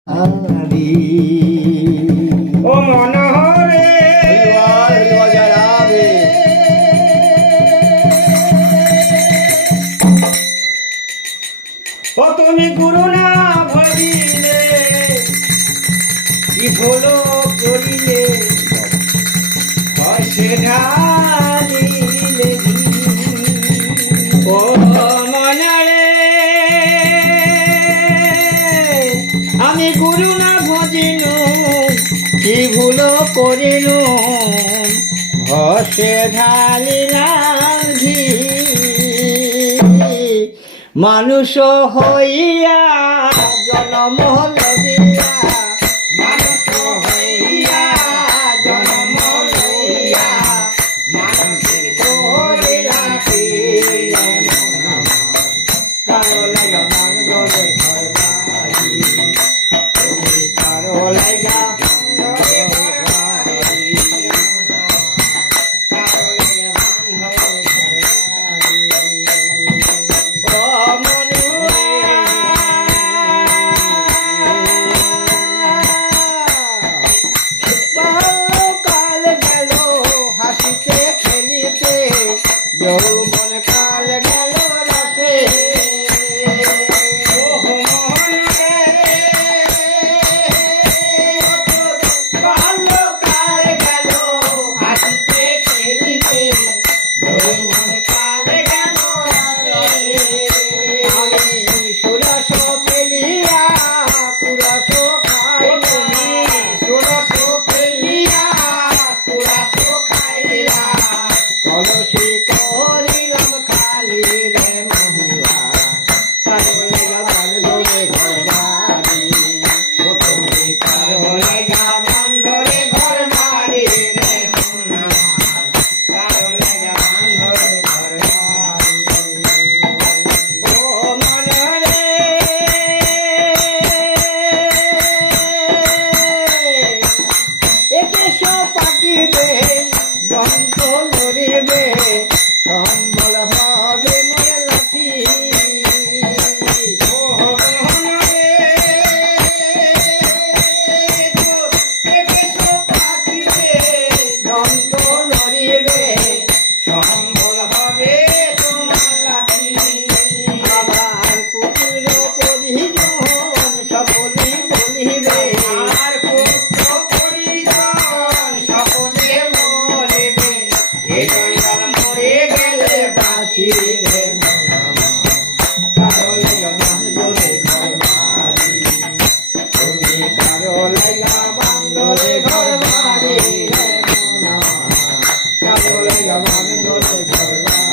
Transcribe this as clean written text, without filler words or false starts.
হরি ও মনোহরে ও তুমি গুরু না ভজিলে কি ভুলো করিলে সে ঢালিলে ও মনারে আমি গুরু না ভজিনু কি ভুলো করিনু ভসে ঢালিলাম ঘি মানুষ হইয়া জনম লইয়া মানুষ হইয়া জনম লইয়া মানুষের করে রাখি কারো লাগা মন গলে ঘর বাড়ি তুমি কারো লাগা গলে ঘর বাড়ি কারো লাগা মন গলে ঘর বাড়ি যৌবন কাল গেল রসে কাল গেল হাসিতে খেলিতে যৌবন কাল গেল আমি সুরস ফেলিয়া পুরস খাইলা সুরস ফেলিয়া পুরস খাইলা কলসি করিলাম খালি রে মহিলা কারো লাগা বান্ধরে ঘর বাড়ি তুমি কারো লাগা বান্ধরে ঘর বাড়ি রে মনা কারো লাগা বান্ধরে ঘর বাড়ি ও মনরে একে সব পাকিবে দন্ত লড়িবে সম্বল হবে মোর লাঠি ও মনরে একে সব পাকিবে দন্ত লড়িবে সম্বল হবে তোমার লাঠি আবার পুত্র পরিজন সকলে বলিবে আর পুত্র পরিজন সকলে বলিবে এ জঞ্জাল মরে গেলে বাঁচি রে মনা কারো লাগা বান্ধরে ঘর বাড়ি তুমি কারো লাগা বান্ধরে ঘর বাড়ি রে মনা কারো লাগা বান্ধরে ঘর বাড়ি